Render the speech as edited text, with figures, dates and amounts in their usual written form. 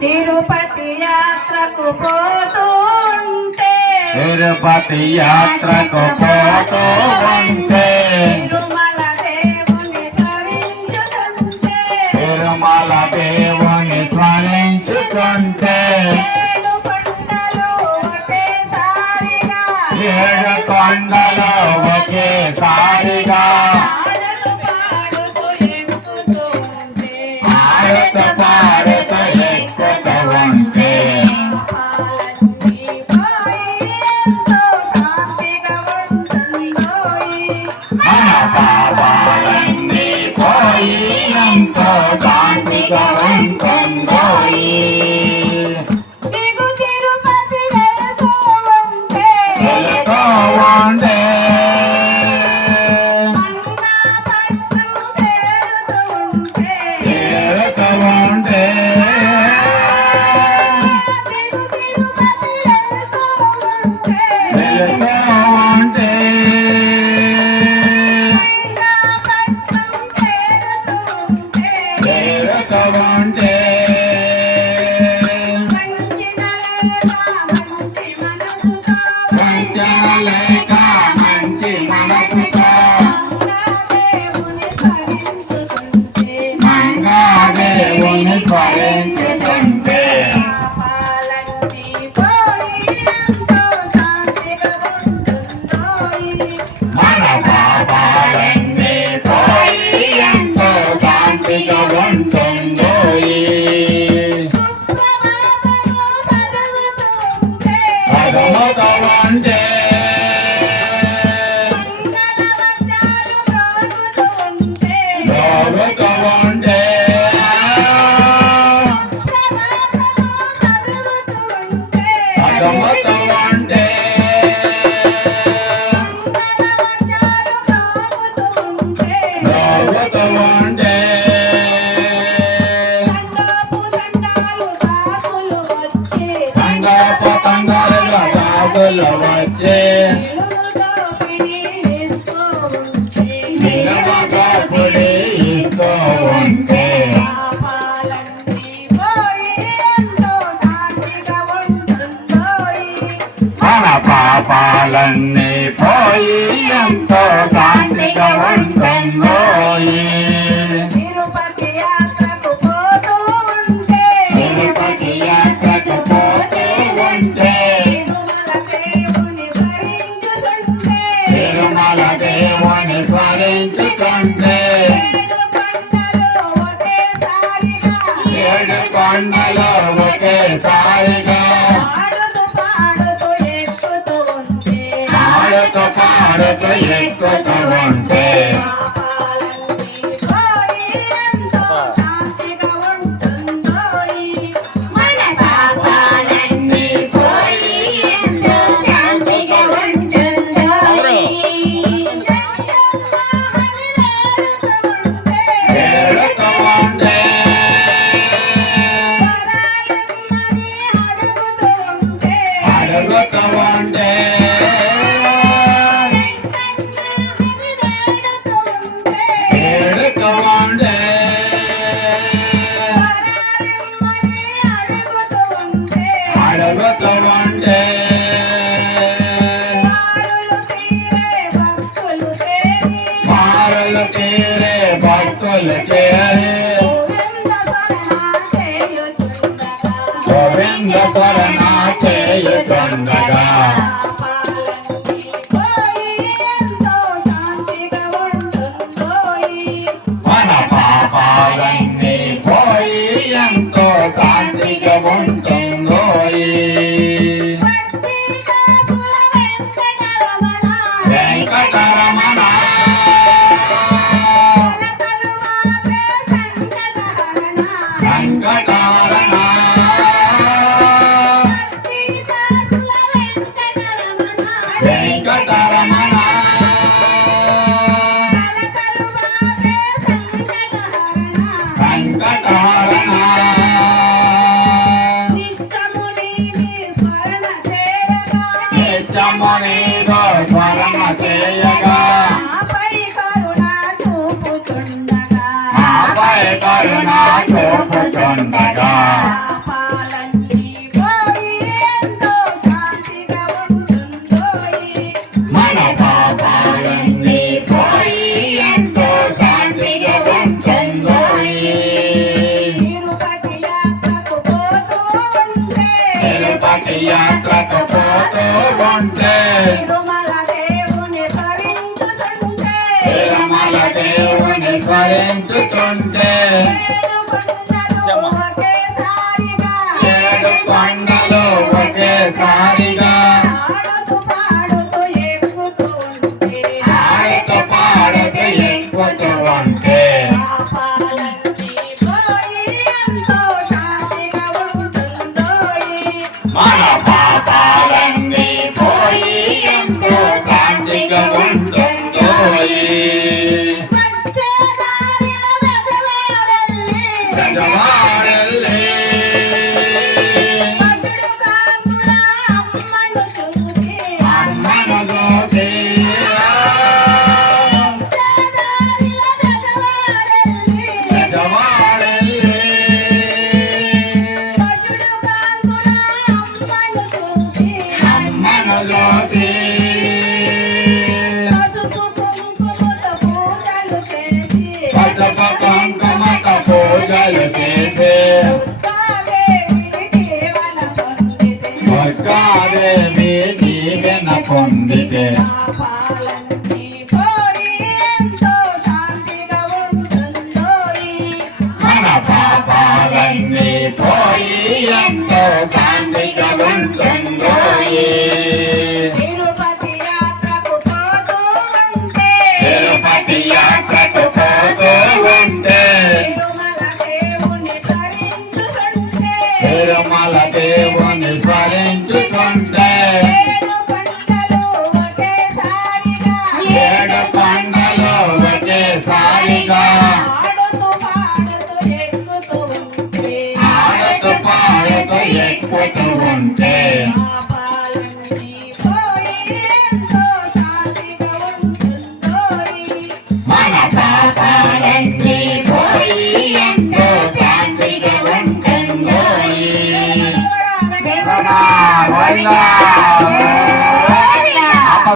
తిరుపతి యాత్రకు పోతుంటే తిరుపతి యాత్రకు పోతుంటే తిరుమల దేవుని స్మరించుకుంటే ఏడు కొండలు ఒకేసారిగా ఆడుతూ పాడుతూ ఎక్కుతూ ఉంటే మన పాపాలన్నీ పోయి ఎంతో శాంతిగా ఉంటుందోయి. వచ్చే మన పాపాలన్నీ పోయి ఎంతో శాంతిగా ఉంటుందోయి. తిరుపతి యాత్రకు పోతూ ఉంటే తిరుమల దేవుని స్మరించుకుంటే ఏడు కొండలు ఒకేసారిగా ఆడుతూ పాడుతూ ఎక్కుతూ ఉంటే గోవింద స్మరణ చేయుచుండగా మన పాపాలన్నీ పోయి ఎంతో శాంతిగా ఉంటుందోయి. వెంకటరమణ స్మరణ చేయగా ఆపై కరుణ చూపుచుండగా యాత్రకు పోతూ ఉంటే తిరుమల దేవుని స్మరించుతుంటే తిరుమల దేవుని స్మరించుతుంటే ఏడు కొండలు ఒకేసారిగా ఏడు కొండలు ఒకేసారిగా ఆడుతూ పాడుతూ ఎక్కుతూ ఉంటే పాపాలన్నీ పోయి ఎంతో శాంతిగా ఉంటుందో గజవాడల్లే అమ్మను చూసి గజవాడల్లే అమ్మను చూసి పసుపు కుంకుమతో పూజలు చేసే దుర్గాదేవి దీవెన పొందితే మన పాపాలన్నీ పోయి ఎంతో శాంతిగా ఉంటుందో తిరుపతి యాత్రకు పోతూ ఉంటే తిరుపతి యాత్రకు పోతూ ఉంటే తిరుమల దేవుని స్మరించుకుంటే ఏడు కొండలు ఒకేసారిగా ఆడుతూ పాడుతూ ఎక్కుతూ ఉంటే మన పాపాలన్నీ పోయి ఎంతో శాంతిగా ఉంటుందో Hola.